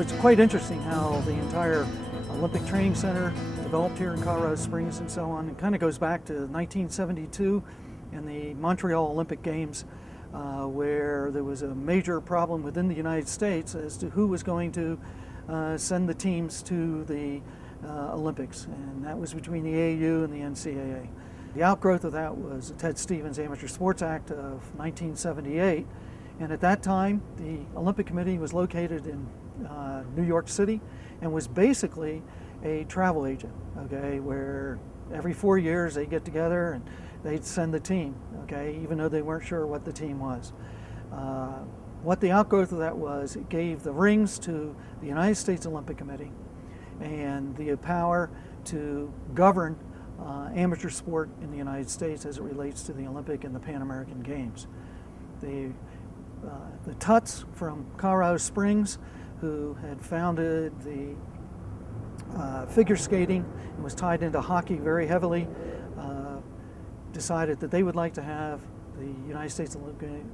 it's quite interesting how the entire Olympic Training Center developed here in Colorado Springs and so on. It kind of goes back to 1972 and the Montreal Olympic Games, where there was a major problem within the United States as to who was going to send the teams to the Olympics, and that was between the AAU and the NCAA. The outgrowth of that was the Ted Stevens Amateur Sports Act of 1978, and at that time the Olympic Committee was located in New York City and was basically a travel agent, okay, where every 4 years they get together and they'd send the team, okay, even though they weren't sure what the team was. What the outgrowth of that was, it gave the rings to the United States Olympic Committee and the power to govern amateur sport in the United States as it relates to the Olympic and the Pan American Games. The Tuts from Colorado Springs, who had founded the figure skating and was tied into hockey very heavily, decided that they would like to have the United States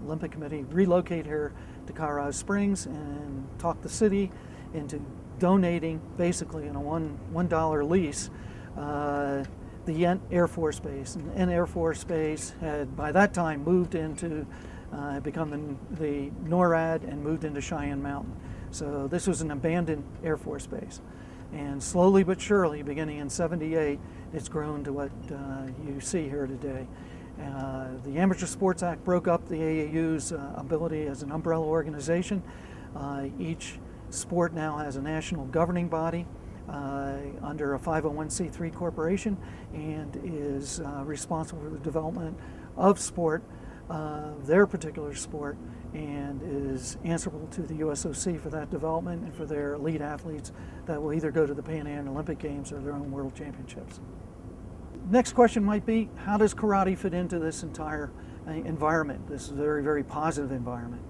Olympic Committee relocate here to Colorado Springs and talk the city into donating, basically in a $1 lease, the Yent Air Force Base. And Yent Air Force Base had by that time moved into, become the NORAD and moved into Cheyenne Mountain. So this was an abandoned Air Force Base. And slowly but surely, beginning in '78, it's grown to what you see here today. The Amateur Sports Act broke up the AAU's ability as an umbrella organization. Each sport now has a national governing body under a 501c3 corporation and is responsible for the development of sport, their particular sport, and is answerable to the USOC for that development and for their elite athletes that will either go to the Pan Am Olympic Games or their own World Championships. Next question might be, how does karate fit into this entire environment, this very, very positive environment?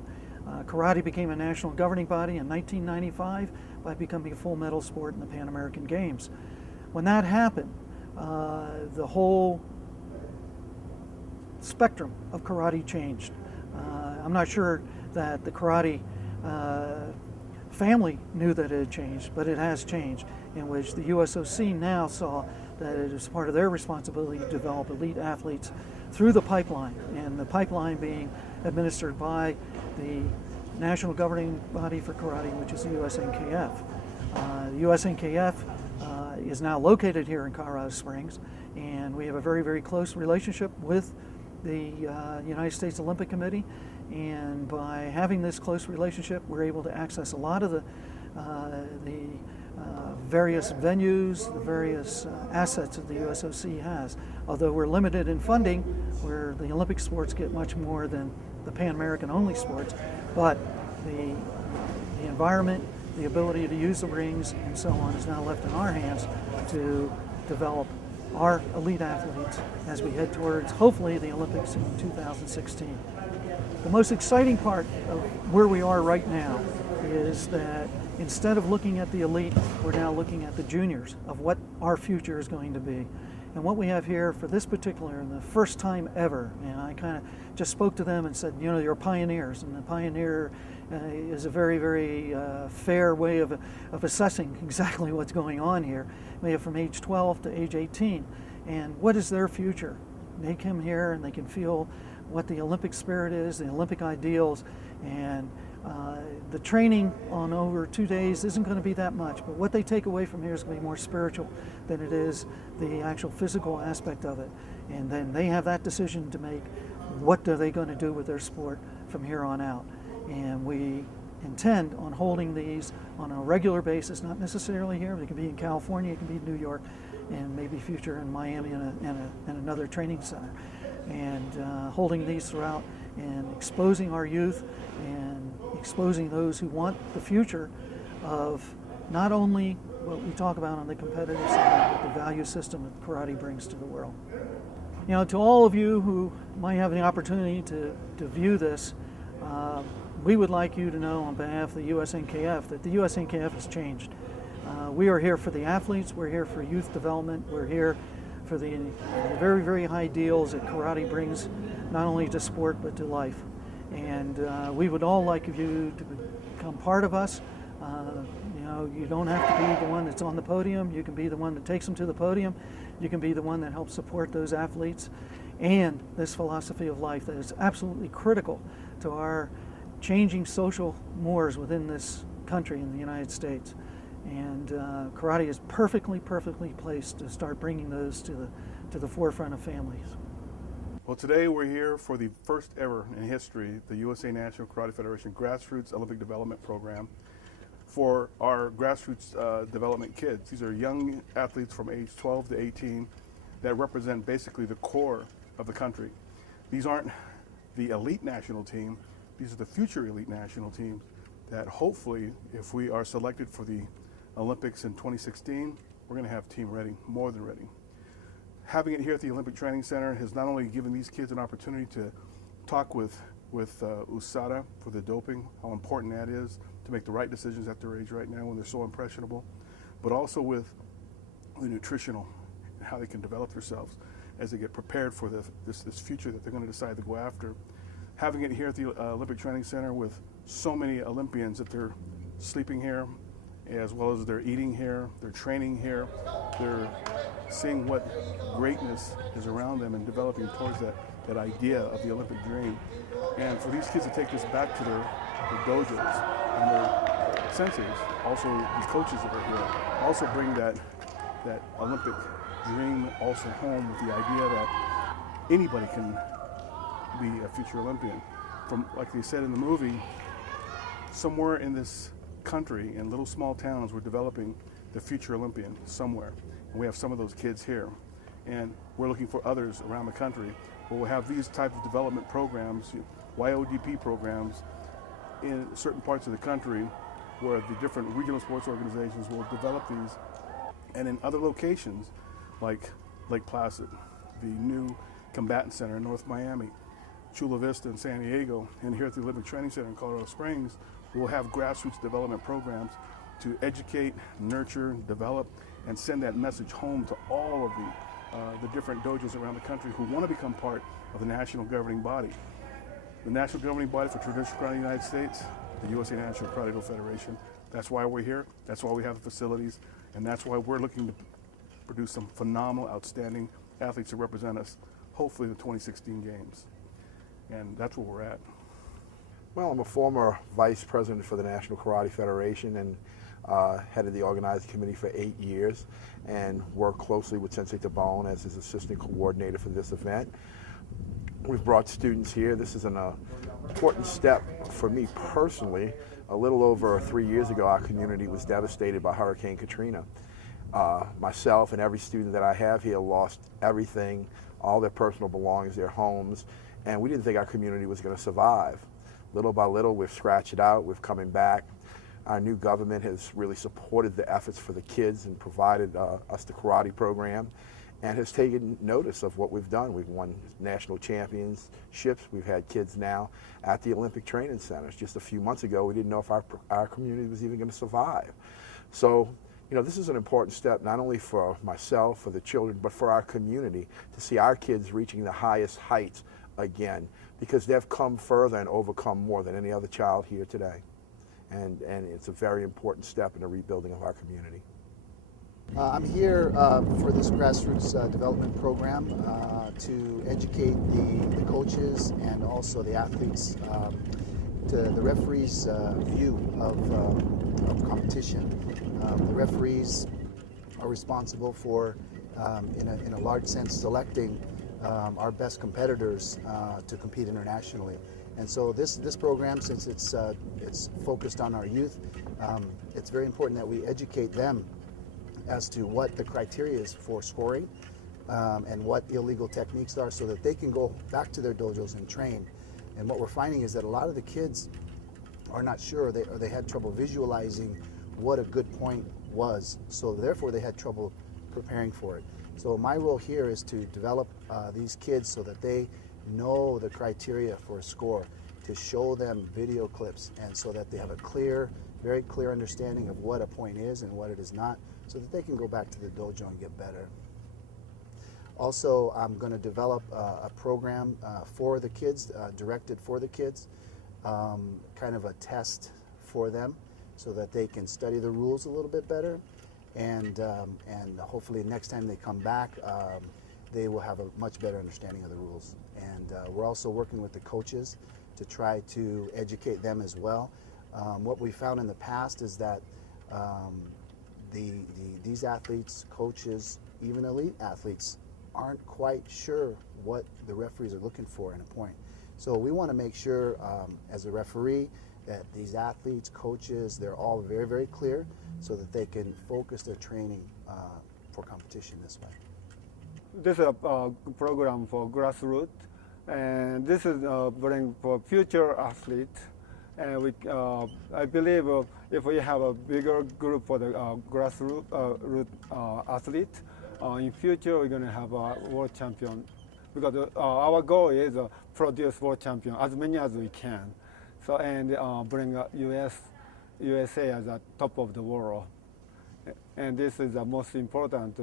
Karate became a national governing body in 1995 by becoming a full medal sport in the Pan American Games. When that happened, the whole spectrum of karate changed. I'm not sure that the karate family knew that it had changed, but it has changed, in which the USOC now saw that it is part of their responsibility to develop elite athletes through the pipeline, and the pipeline being administered by the national governing body for karate, which is the USANKF. The USANKF is now located here in Colorado Springs, and we have a very, very close relationship with the United States Olympic Committee, and by having this close relationship, we're able to access a lot of the various venues, the various assets that the USOC has. Although we're limited in funding, where the Olympic sports get much more than the Pan American only sports, but the environment, the ability to use the rings and so on is now left in our hands to develop our elite athletes as we head towards, hopefully, the Olympics in 2016. The most exciting part of where we are right now is that instead of looking at the elite, we're now looking at the juniors of what our future is going to be. And what we have here for this particular, and the first time ever, and I kind of just spoke to them and said, you know, you're pioneers, and the pioneer is a very, very fair way of assessing exactly what's going on here. We have from age 12 to age 18, and what is their future? They come here and they can feel what the Olympic spirit is, the Olympic ideals, and the training on over 2 days isn't going to be that much, but what they take away from here is going to be more spiritual than it is the actual physical aspect of it. And then they have that decision to make. What are they going to do with their sport from here on out? And we intend on holding these on a regular basis, not necessarily here, but it can be in California, it can be in New York, and maybe future in Miami and another training center. And holding these throughout and exposing our youth and exposing those who want the future of not only what we talk about on the competitive side, but the value system that karate brings to the world. You know, to all of you who might have the opportunity to view this, we would like you to know on behalf of the USNKF that the USNKF has changed. We are here for the athletes, we're here for youth development, we're here for the very, very high ideals that karate brings not only to sport but to life. And we would all like you to become part of us. know, you don't have to be the one that's on the podium. You can be the one that takes them to the podium. You can be the one that helps support those athletes. And this philosophy of life that is absolutely critical to our changing social mores within this country in the United States. And karate is perfectly placed to start bringing those to the forefront of families. Well, today we're here for the first ever in history, the USA National Karate Federation Grassroots Olympic Development Program for our grassroots development kids. These are young athletes from age 12 to 18 that represent basically the core of the country. These aren't the elite national team, these are the future elite national team that hopefully, if we are selected for the Olympics in 2016, we're going to have team ready, more than ready. Having it here at the Olympic Training Center has not only given these kids an opportunity to talk with USADA for the doping, how important that is to make the right decisions at their age right now when they're so impressionable, but also with the nutritional and how they can develop themselves as they get prepared for this future that they're going to decide to go after. Having it here at the Olympic Training Center with so many Olympians that they're sleeping here, as well as they're eating here, they're training here, they're seeing what greatness is around them and developing towards that idea of the Olympic dream. And for these kids to take this back to their dojos and their senseis, also these coaches that are here, also bring that Olympic dream also home with the idea that anybody can be a future Olympian. From, like they said in the movie, somewhere in this country, in little small towns, we're developing the future Olympian somewhere. And we have some of those kids here. And we're looking for others around the country where we'll have these type of development programs, YODP programs, in certain parts of the country where the different regional sports organizations will develop these. And in other locations, like Lake Placid, the new Combatant Center in North Miami, Chula Vista in San Diego, and here at the Olympic Training Center in Colorado Springs, we'll have grassroots development programs to educate, nurture, develop, and send that message home to all of the different dojos around the country who want to become part of the national governing body. The national governing body for traditional karate in the United States, the USA National Karate Federation. That's why we're here, that's why we have the facilities, and that's why we're looking to produce some phenomenal, outstanding athletes to represent us, hopefully in the 2016 games. And that's where we're at. Well, I'm a former vice president for the National Karate Federation and headed the organizing committee for 8 years and worked closely with Sensei Tabone as his assistant coordinator for this event. We've brought students here. This is an important step for me personally. A little over 3 years ago, our community was devastated by Hurricane Katrina. Myself and every student that I have here lost everything, all their personal belongings, their homes, and we didn't think our community was going to survive. Little by little, we've scratched it out, we've coming back. Our new government has really supported the efforts for the kids and provided us the karate program and has taken notice of what we've done. We've won national championships. We've had kids now at the Olympic Training Centers. Just a few months ago, we didn't know if our community was even going to survive. So, you know, this is an important step not only for myself, for the children, but for our community to see our kids reaching the highest heights again, because they've come further and overcome more than any other child here today. And it's a very important step in the rebuilding of our community. I'm here for this grassroots development program to educate the coaches and also the athletes to the referees' view of competition. The referees are responsible for, in a large sense, selecting our best competitors to compete internationally. And so this program, since it's focused on our youth, it's very important that we educate them as to what the criteria is for scoring and what illegal techniques are, so that they can go back to their dojos and train. And what we're finding is that a lot of the kids are not sure, or they had trouble visualizing what a good point was, so therefore they had trouble preparing for it. So my role here is to develop these kids so that they know the criteria for a score, to show them video clips, and so that they have a very clear understanding of what a point is and what it is not, so that they can go back to the dojo and get better. Also, I'm going to develop a program for the kids, directed for the kids, kind of a test for them, so that they can study the rules a little bit better, and hopefully next time they come back, they will have a much better understanding of the rules. And we're also working with the coaches to try to educate them as well. What we found in the past is that these athletes, coaches, even elite athletes aren't quite sure what the referees are looking for in a point. So we want to make sure as a referee that these athletes, coaches, they're all very, very clear so that they can focus their training for competition this way. This is a program for grassroots, and this is bring for future athletes. And we, I believe if we have a bigger group for the grassroots athlete, in future we're going to have a world champion, because our goal is produce world champion as many as we can. So and bring USA as a top of the world, and this is the most important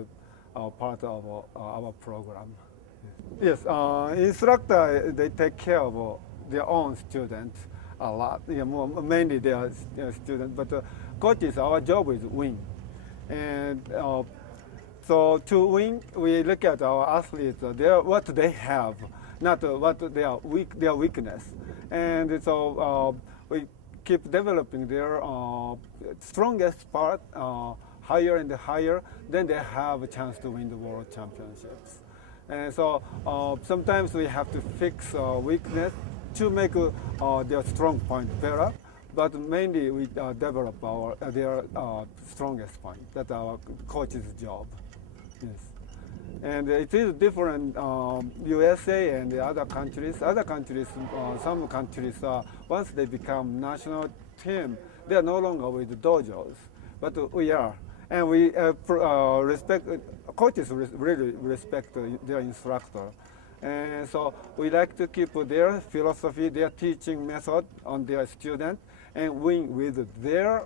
part of our program. Yes, instructor they take care of their own students a lot. Mainly their students, but coaches, our job is win, and so to win, we look at our athletes, what they have, not what their weakness, and so we keep developing their strongest part higher and higher. Then they have a chance to win the world championships. And so sometimes we have to fix weakness to make their strong point better. But mainly we develop their strongest point. That's our coach's job. Yes. And it is different USA and the other countries. Other countries, some countries, once they become national team, they are no longer with the dojos, but we are. And we respect, coaches really respect their instructor. And so we like to keep their philosophy, their teaching method on their student, and win with their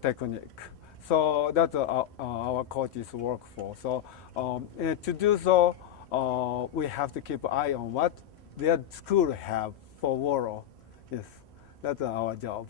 technique. So that's our coaches work for. So to do so, we have to keep an eye on what their school have for world. Yes, that's our job.